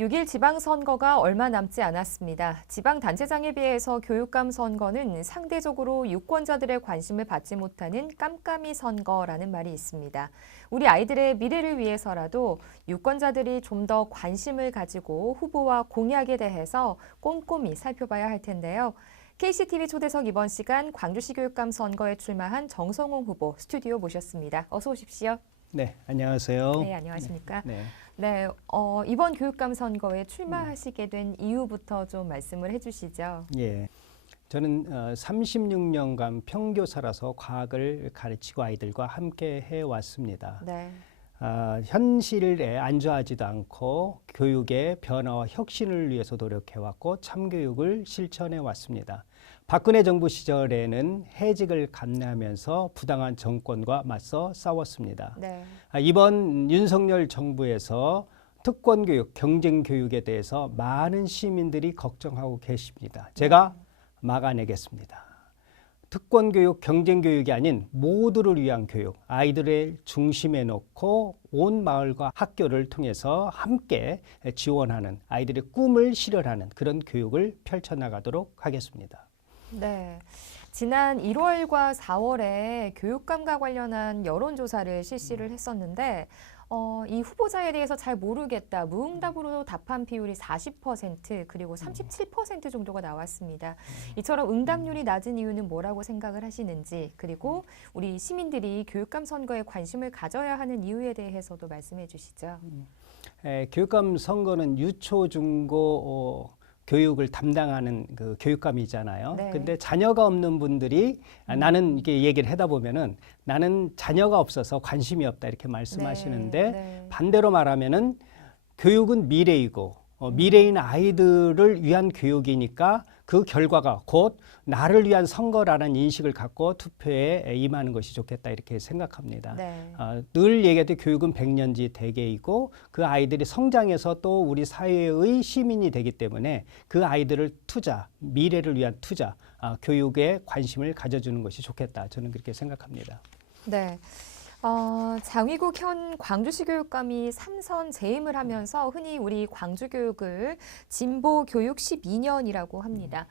6일 지방선거가 얼마 남지 않았습니다. 지방단체장에 비해서 교육감 선거는 상대적으로 유권자들의 관심을 받지 못하는 깜깜이 선거라는 말이 있습니다. 우리 아이들의 미래를 위해서라도 유권자들이 좀 더 관심을 가지고 후보와 공약에 대해서 꼼꼼히 살펴봐야 할 텐데요. KCTV 초대석 이번 시간 광주시 교육감 선거에 출마한 정성홍 후보 스튜디오 모셨습니다. 어서 오십시오. 네, 안녕하세요. 네, 안녕하십니까? 네. 네, 이번 교육감 선거에 출마하시게 된 이유부터 좀 말씀을 해주시죠. 예. 저는 36년간 평교사라서 과학을 가르치고 아이들과 함께 해왔습니다. 네. 현실에 안주하지도 않고 교육의 변화와 혁신을 위해서 노력해왔고 참교육을 실천해왔습니다. 박근혜 정부 시절에는 해직을 감내하면서 부당한 정권과 맞서 싸웠습니다. 네. 이번 윤석열 정부에서 특권교육, 경쟁교육에 대해서 많은 시민들이 걱정하고 계십니다. 제가 막아내겠습니다. 특권교육, 경쟁교육이 아닌 모두를 위한 교육, 아이들을 중심에 놓고 온 마을과 학교를 통해서 함께 지원하는 아이들의 꿈을 실현하는 그런 교육을 펼쳐나가도록 하겠습니다. 네. 지난 1월과 4월에 교육감과 관련한 여론조사를 실시를 했었는데 이 후보자에 대해서 잘 모르겠다. 무응답으로 답한 비율이 40% 그리고 37% 정도가 나왔습니다. 이처럼 응답률이 낮은 이유는 뭐라고 생각을 하시는지 그리고 우리 시민들이 교육감 선거에 관심을 가져야 하는 이유에 대해서도 말씀해 주시죠. 교육감 선거는 유초, 중고 교육을 담당하는 그 교육감이잖아요. 네. 근데 자녀가 없는 분들이 나는 이렇게 얘기를 하다 보면은 나는 자녀가 없어서 관심이 없다 이렇게 말씀하시는데 네. 반대로 말하면은 교육은 미래이고 미래인 아이들을 위한 교육이니까 그 결과가 곧 나를 위한 선거라는 인식을 갖고 투표에 임하는 것이 좋겠다 이렇게 생각합니다. 네. 늘 얘기할 교육은 백년지 대계이고 그 아이들이 성장해서 또 우리 사회의 시민이 되기 때문에 그 아이들을 투자, 미래를 위한 투자, 교육에 관심을 가져주는 것이 좋겠다. 저는 그렇게 생각합니다. 네. 장위국 현 광주시 교육감이 3선 재임을 하면서 흔히 우리 광주 교육을 진보 교육 12년이라고 합니다.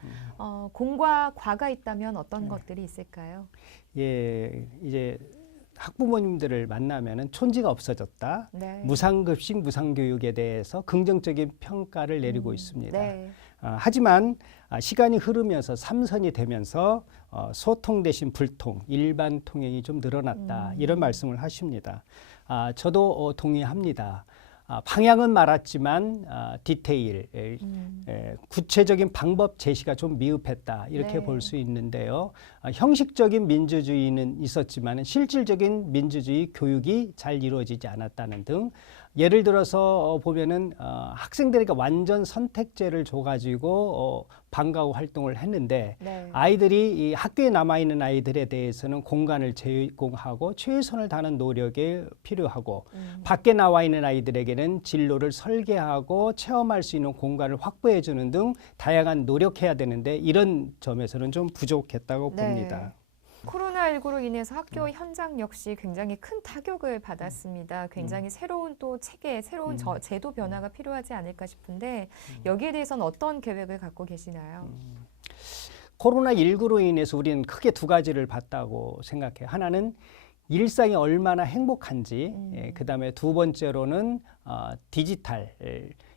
공과 과가 있다면 어떤 것들이 있을까요? 예, 이제 학부모님들을 만나면은 촌지가 없어졌다. 네. 무상급식, 무상교육에 대해서 긍정적인 평가를 내리고 있습니다. 네. 하지만 시간이 흐르면서 3선이 되면서 소통 대신 불통, 일반 통행이 좀 늘어났다. 이런 말씀을 하십니다. 저도 동의합니다. 방향은 맞았지만 디테일, 구체적인 방법 제시가 좀 미흡했다 이렇게 네. 볼 수 있는데요. 형식적인 민주주의는 있었지만 실질적인 민주주의 교육이 잘 이루어지지 않았다는 등 예를 들어서 보면은 학생들에게 완전 선택제를 줘가지고 방과후 활동을 했는데 네. 아이들이 이 학교에 남아있는 아이들에 대해서는 공간을 제공하고 최선을 다하는 노력이 필요하고 밖에 나와 있는 아이들에게는 진로를 설계하고 체험할 수 있는 공간을 확보해 주는 등 다양한 노력해야 되는데 이런 점에서는 좀 부족했다고 네. 봅니다. 코로나19로 인해서 학교 현장 역시 굉장히 큰 타격을 받았습니다. 굉장히 새로운 또 체계, 새로운 제도 변화가 필요하지 않을까 싶은데 여기에 대해서는 어떤 계획을 갖고 계시나요? 코로나19로 인해서 우리는 크게 두 가지를 봤다고 생각해요. 하나는 일상이 얼마나 행복한지, 그다음에 두 번째로는 디지털,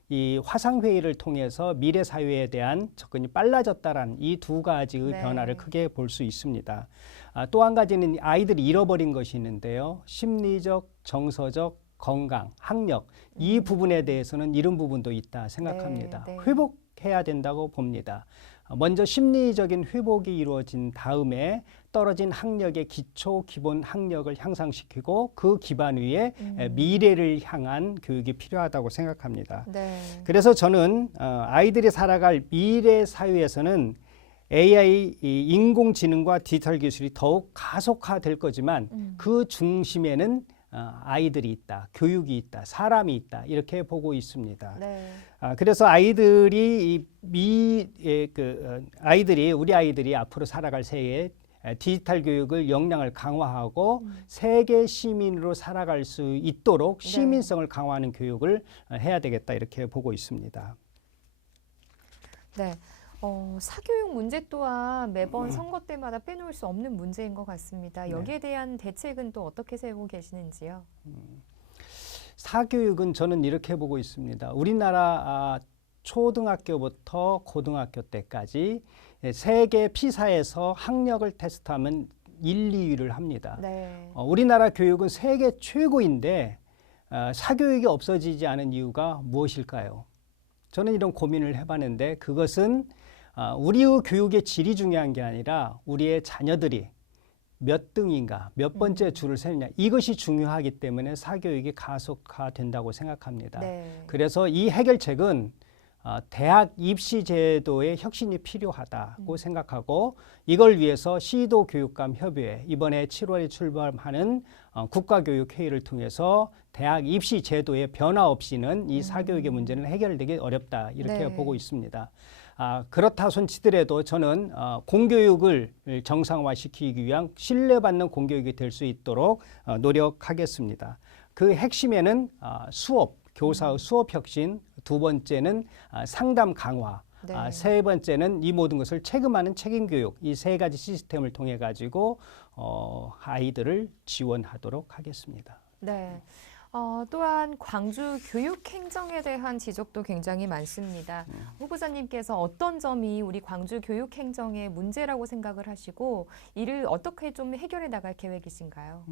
이 화상회의를 통해서 미래 사회에 대한 접근이 빨라졌다라는 이 두 가지의 네. 변화를 크게 볼 수 있습니다. 또 한 가지는 아이들이 잃어버린 것이 있는데요. 심리적, 정서적, 건강, 학력 이 부분에 대해서는 잃은 부분도 있다 생각합니다. 네. 회복해야 된다고 봅니다. 먼저 심리적인 회복이 이루어진 다음에 떨어진 학력의 기초 기본 학력을 향상시키고 그 기반 위에 미래를 향한 교육이 필요하다고 생각합니다. 네. 그래서 저는 아이들이 살아갈 미래 사회에서는 AI, 인공지능과 디지털 기술이 더욱 가속화될 거지만 그 중심에는 아이들이 있다, 교육이 있다, 사람이 있다 이렇게 보고 있습니다. 네. 그래서 아이들이 우리 아이들이 앞으로 살아갈 새해 디지털 교육을 역량을 강화하고 세계 시민으로 살아갈 수 있도록 시민성을 강화하는 교육을 해야 되겠다 이렇게 보고 있습니다. 네. 사교육 문제 또한 매번 선거 때마다 빼놓을 수 없는 문제인 것 같습니다. 여기에 대한 대책은 또 어떻게 세우고 계시는지요? 사교육은 저는 이렇게 보고 있습니다. 우리나라 초등학교부터 고등학교 때까지 세계 피사에서 학력을 테스트하면 1, 2위를 합니다. 네. 우리나라 교육은 세계 최고인데 사교육이 없어지지 않은 이유가 무엇일까요? 저는 이런 고민을 해봤는데 그것은 우리의 교육의 질이 중요한 게 아니라 우리의 자녀들이 몇 등인가, 몇 번째 줄을 세느냐 이것이 중요하기 때문에 사교육이 가속화된다고 생각합니다. 네. 그래서 이 해결책은 대학 입시 제도의 혁신이 필요하다고 생각하고 이걸 위해서 시도교육감협의회 이번에 7월에 출범하는 국가교육회의를 통해서 대학 입시 제도의 변화 없이는 이 사교육의 문제는 해결되기 어렵다 이렇게 네. 보고 있습니다. 그렇다 손치더라도 저는 공교육을 정상화시키기 위한 신뢰받는 공교육이 될 수 있도록 노력하겠습니다. 그 핵심에는 수업, 교사의 수업 혁신, 두 번째는 상담 강화, 네. 세 번째는 이 모든 것을 체금하는 책임교육 이 세 가지 시스템을 통해 가지고 아이들을 지원하도록 하겠습니다. 네. 또한 광주 교육 행정에 대한 지적도 굉장히 많습니다. 후보자님께서 어떤 점이 우리 광주 교육 행정의 문제라고 생각을 하시고 이를 어떻게 좀 해결해 나갈 계획이신가요?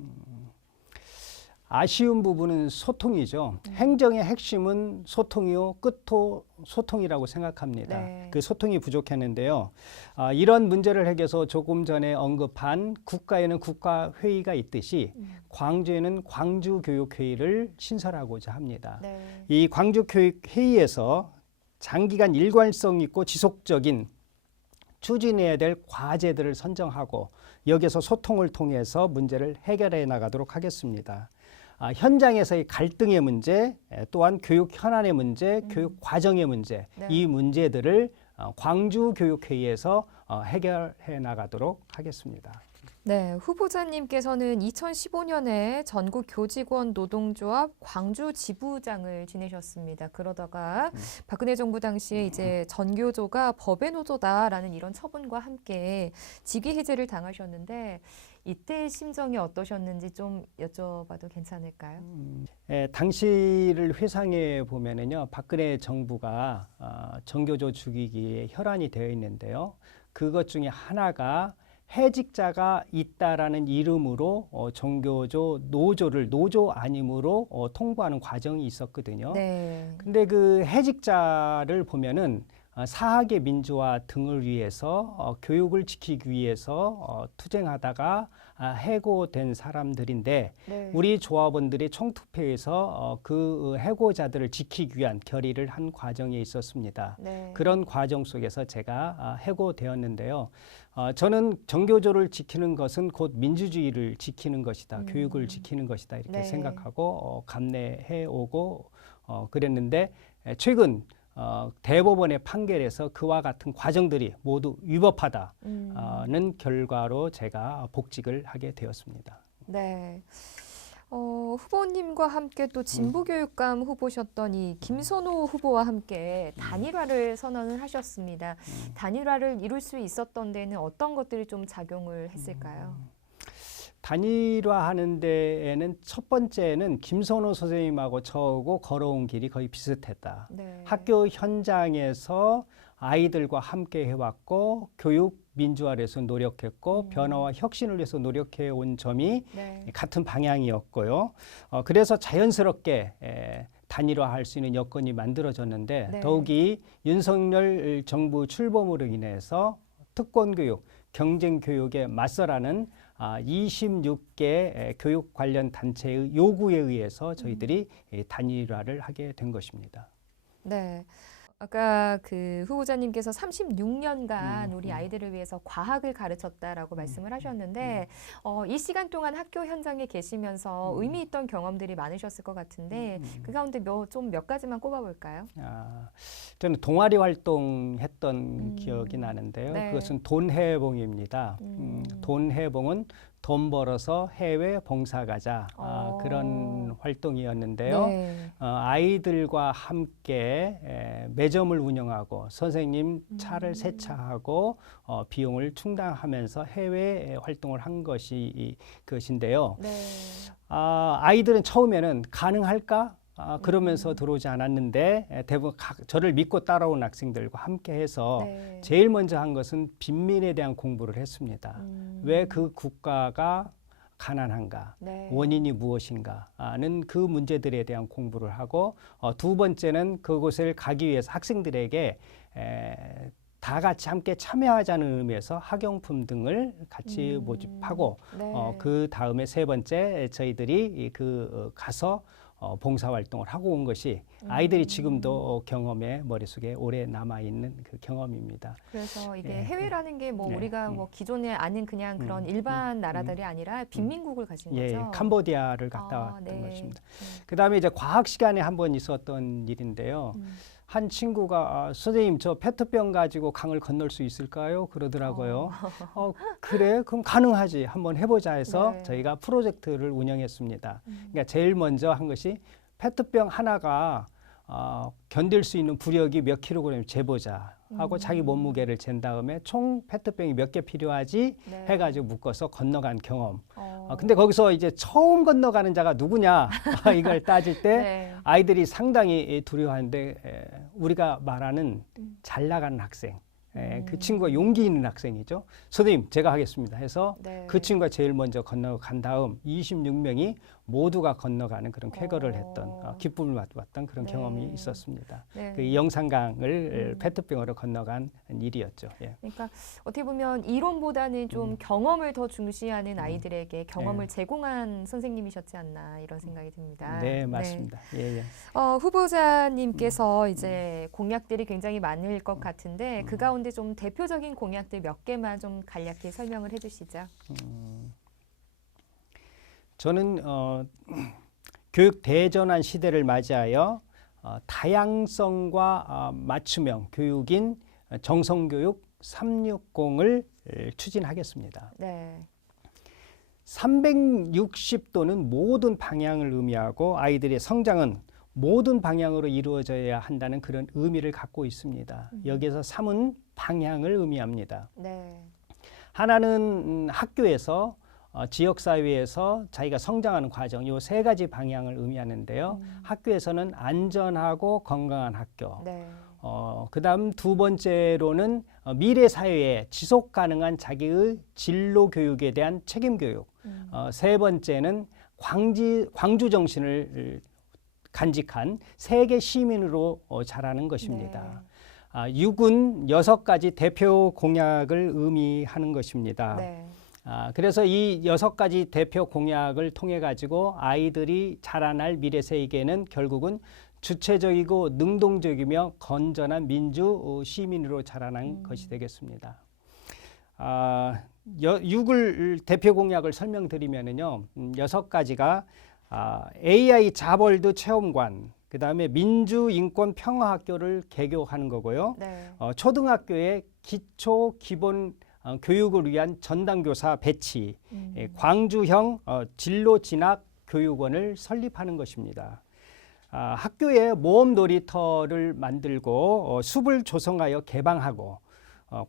아쉬운 부분은 소통이죠. 행정의 핵심은 소통이요, 끝도 소통이라고 생각합니다. 네. 그 소통이 부족했는데요. 이런 문제를 해결해서 조금 전에 언급한 국가에는 국가회의가 있듯이 광주에는 광주교육회의를 신설하고자 합니다. 네. 이 광주교육회의에서 장기간 일관성 있고 지속적인 추진해야 될 과제들을 선정하고 여기서 소통을 통해서 문제를 해결해 나가도록 하겠습니다. 현장에서의 갈등의 문제, 또한 교육 현안의 문제, 교육 과정의 문제, 네. 이 문제들을 광주교육회의에서 해결해 나가도록 하겠습니다. 네, 후보자님께서는 2015년에 전국 교직원 노동조합 광주 지부장을 지내셨습니다. 그러다가 박근혜 정부 당시에 이제 전교조가 법의 노조다라는 이런 처분과 함께 직위 해제를 당하셨는데 이때 심정이 어떠셨는지 좀 여쭤봐도 괜찮을까요? 당시를 회상해 보면은요, 박근혜 정부가 전교조 죽이기에 혈안이 되어 있는데요. 그것 중에 하나가 해직자가 있다라는 이름으로 전교조 노조를 노조 아님으로 통보하는 과정이 있었거든요. 네. 근데 그 해직자를 보면은 사학의 민주화 등을 위해서 교육을 지키기 위해서 투쟁하다가 해고된 사람들인데 네. 우리 조합원들이 총투표에서 그 해고자들을 지키기 위한 결의를 한 과정에 있었습니다. 네. 그런 과정 속에서 제가 해고되었는데요. 저는 전교조를 지키는 것은 곧 민주주의를 지키는 것이다. 교육을 지키는 것이다. 이렇게 네. 생각하고 감내해 오고 그랬는데 최근 대법원의 판결에서 그와 같은 과정들이 모두 위법하다는 결과로 제가 복직을 하게 되었습니다. 네. 후보님과 함께 또 진보교육감 후보셨던 이 김선호 후보와 함께 단일화를 선언을 하셨습니다. 단일화를 이룰 수 있었던 데는 어떤 것들이 좀 작용을 했을까요? 단일화하는 데에는 첫 번째는 김선호 선생님하고 저하고 걸어온 길이 거의 비슷했다. 네. 학교 현장에서 아이들과 함께 해왔고 교육 민주화를 위해서 노력했고 변화와 혁신을 위해서 노력해 온 점이 네. 같은 방향이었고요. 그래서 자연스럽게 단일화할 수 있는 여건이 만들어졌는데 네. 더욱이 윤석열 정부 출범으로 인해서 특권교육, 경쟁교육에 맞서라는 26개 교육 관련 단체의 요구에 의해서 저희들이 단일화를 하게 된 것입니다. 네. 아까 그 후보자님께서 36년간 우리 아이들을 위해서 과학을 가르쳤다라고 말씀을 하셨는데 이 시간 동안 학교 현장에 계시면서 의미 있던 경험들이 많으셨을 것 같은데 그 가운데 몇 가지만 꼽아볼까요? 저는 동아리 활동했던 기억이 나는데요. 네. 그것은 돈해봉입니다. 돈해봉은 돈 벌어서 해외 봉사 가자 그런 활동이었는데요. 네. 아이들과 함께 매점을 운영하고 선생님 차를 세차하고 비용을 충당하면서 해외 활동을 한 것인데요. 네. 아이들은 처음에는 가능할까? 그러면서 들어오지 않았는데 대부분 저를 믿고 따라온 학생들과 함께 해서 네. 제일 먼저 한 것은 빈민에 대한 공부를 했습니다. 왜 그 국가가 가난한가, 네. 원인이 무엇인가는 그 문제들에 대한 공부를 하고 두 번째는 그곳을 가기 위해서 학생들에게 다 같이 함께 참여하자는 의미에서 학용품 등을 같이 모집하고 네. 그 다음에 세 번째 저희들이 가서 봉사활동을 하고 온 것이 아이들이 지금도 경험에 머릿속에 오래 남아있는 그 경험입니다. 그래서 이게 네. 해외라는 게 뭐 네. 우리가 뭐 기존에 아는 그냥 그런 일반 나라들이 아니라 빈민국을 가신 예, 거죠. 캄보디아를 갔다 왔던 네. 것입니다. 그다음에 이제 과학 시간에 한 번 있었던 일인데요. 한 친구가 선생님 저 페트병 가지고 강을 건널 수 있을까요? 그러더라고요. 그래 그럼 가능하지 한번 해보자 해서 네. 저희가 프로젝트를 운영했습니다. 그러니까 제일 먼저 한 것이 페트병 하나가 견딜 수 있는 부력이 몇 킬로그램 재보자 하고 자기 몸무게를 잰 다음에 총 페트병이 몇 개 필요하지 네. 해가지고 묶어서 건너간 경험. 근데 거기서 이제 처음 건너가는 자가 누구냐 이걸 따질 때 네. 아이들이 상당히 두려워하는데 우리가 말하는 잘 나가는 학생. 그 친구가 용기 있는 학생이죠. 선생님 제가 하겠습니다 해서 네. 그 친구가 제일 먼저 건너간 다음 26명이 모두가 건너가는 그런 쾌거를 했던 기쁨을 맛봤던 그런 네. 경험이 있었습니다. 네. 그 영산강을 페트병으로 건너간 일이었죠. 예. 그러니까 어떻게 보면 이론보다는 좀 경험을 더 중시하는 아이들에게 경험을 제공한 선생님이셨지 않나 이런 생각이 듭니다. 네, 맞습니다. 예, 예. 후보자님께서 이제 공약들이 굉장히 많을 것 같은데 그 가운데 좀 대표적인 공약들 몇 개만 좀 간략히 설명을 해주시죠. 저는 교육 대전환 시대를 맞이하여 다양성과 맞춤형 교육인 정성교육 360을 추진하겠습니다. 네. 360도는 모든 방향을 의미하고 아이들의 성장은 모든 방향으로 이루어져야 한다는 그런 의미를 갖고 있습니다. 여기에서 3은 방향을 의미합니다. 네. 하나는 학교에서 지역사회에서 자기가 성장하는 과정, 이 세 가지 방향을 의미하는데요. 학교에서는 안전하고 건강한 학교. 네. 그다음 두 번째로는 미래 사회에 지속 가능한 자기의 진로 교육에 대한 책임 교육. 세 번째는 광주 정신을 간직한 세계 시민으로 자라는 것입니다. 6은 6가지 대표 공약을 의미하는 것입니다. 네. 그래서 이 6가지 대표 공약을 통해 가지고 아이들이 자라날 미래 세계는 결국은 주체적이고 능동적이며 건전한 민주 시민으로 자라난 것이 되겠습니다. 6을 대표 공약을 설명드리면은요, 6가지가 AI 자벌드 체험관, 그 다음에 민주인권 평화학교를 개교하는 거고요. 네. 초등학교에 기초 기본 교육을 위한 전담교사 배치, 광주형 진로 진학 교육원을 설립하는 것입니다. 학교에 모험 놀이터를 만들고 숲을 조성하여 개방하고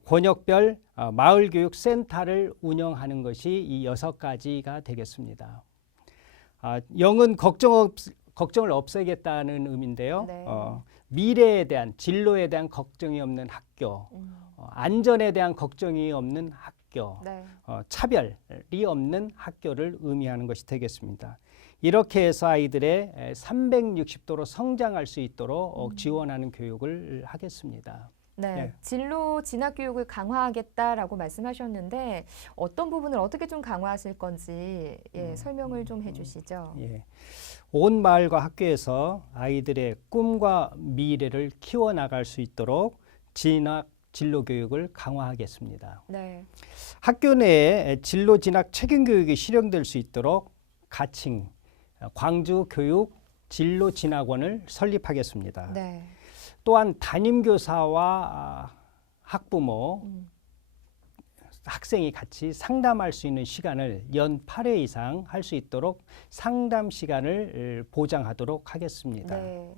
권역별 마을교육센터를 운영하는 것이 이 6가지가 되겠습니다. 0은 걱정을 없애겠다는 의미인데요. 네. 미래에 대한 진로에 대한 걱정이 없는 학교, 안전에 대한 걱정이 없는 학교, 네. 차별이 없는 학교를 의미하는 것이 되겠습니다. 이렇게 해서 아이들의 360도로 성장할 수 있도록 지원하는 교육을 하겠습니다. 네, 진로 진학 교육을 강화하겠다라고 말씀하셨는데 어떤 부분을 어떻게 좀 강화하실 건지 설명을 좀 해주시죠. 예. 온 마을과 학교에서 아이들의 꿈과 미래를 키워나갈 수 있도록 진학 진로 교육을 강화하겠습니다. 네, 학교 내에 진로 진학 책임 교육이 실현될 수 있도록 가칭 광주 교육 진로 진학원을 설립하겠습니다. 네, 또한 담임 교사와 학부모, 학생이 같이 상담할 수 있는 시간을 연 8회 이상 할 수 있도록 상담 시간을 보장하도록 하겠습니다. 네,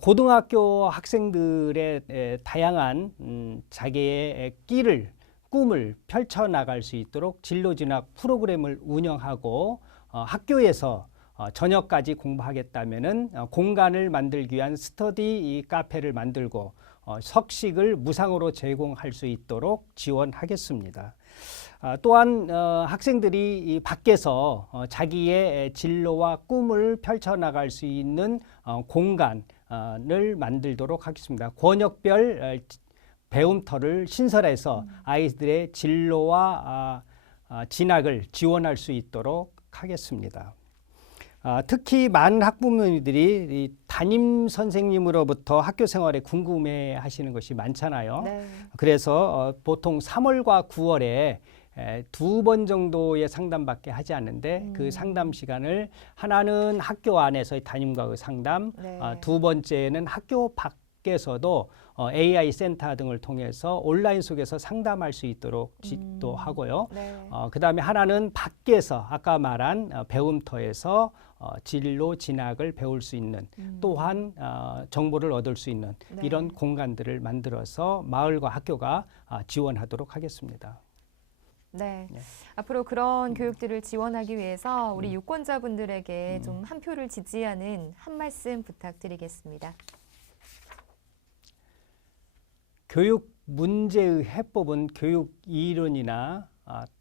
고등학교 학생들의 다양한 자기의 꿈을 펼쳐나갈 수 있도록 진로진학 프로그램을 운영하고 학교에서 저녁까지 공부하겠다면은 공간을 만들기 위한 스터디 카페를 만들고 석식을 무상으로 제공할 수 있도록 지원하겠습니다. 또한 학생들이 이 밖에서 자기의 진로와 꿈을 펼쳐나갈 수 있는 공간을 만들도록 하겠습니다. 권역별 배움터를 신설해서 아이들의 진로와 진학을 지원할 수 있도록 하겠습니다. 특히 많은 학부모님들이 이 담임 선생님으로부터 학교 생활에 궁금해 하시는 것이 많잖아요. 네. 그래서 보통 3월과 9월에 2번 정도의 상담밖에 하지 않는데 그 상담 시간을 하나는 학교 안에서의 담임과의 상담, 네. 두 번째는 학교 밖에서도 AI 센터 등을 통해서 온라인 속에서 상담할 수 있도록 지도하고요. 네. 그다음에 하나는 밖에서 아까 말한 배움터에서 진로 진학을 배울 수 있는 또한 정보를 얻을 수 있는 네. 이런 공간들을 만들어서 마을과 학교가 지원하도록 하겠습니다. 네. 네. 앞으로 그런 교육들을 지원하기 위해서 우리 유권자분들에게 좀 한 표를 지지하는 한 말씀 부탁드리겠습니다. 교육 문제의 해법은 교육 이론이나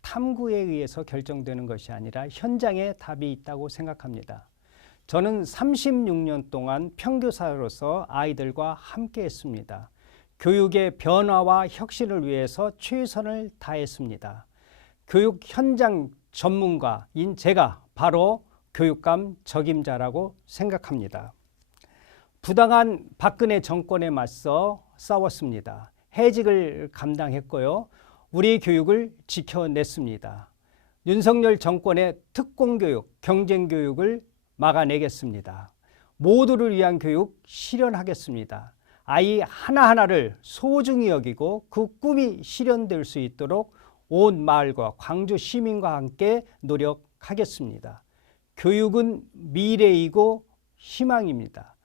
탐구에 의해서 결정되는 것이 아니라 현장에 답이 있다고 생각합니다. 저는 36년 동안 평교사로서 아이들과 함께 했습니다. 교육의 변화와 혁신을 위해서 최선을 다했습니다. 교육 현장 전문가인 제가 바로 교육감 적임자라고 생각합니다. 부당한 박근혜 정권에 맞서 싸웠습니다. 해직을 감당했고요. 우리 교육을 지켜냈습니다. 윤석열 정권의 특공교육, 경쟁교육을 막아내겠습니다. 모두를 위한 교육 실현하겠습니다. 아이 하나하나를 소중히 여기고 그 꿈이 실현될 수 있도록 온 마을과 광주 시민과 함께 노력하겠습니다. 교육은 미래이고 희망입니다.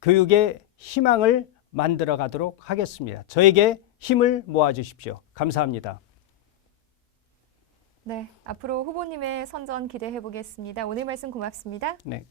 교육의 희망을 만들어 가도록 하겠습니다. 저에게 힘을 모아 주십시오. 감사합니다. 네, 앞으로 후보님의 선전 기대해 보겠습니다. 오늘 말씀 고맙습니다. 네.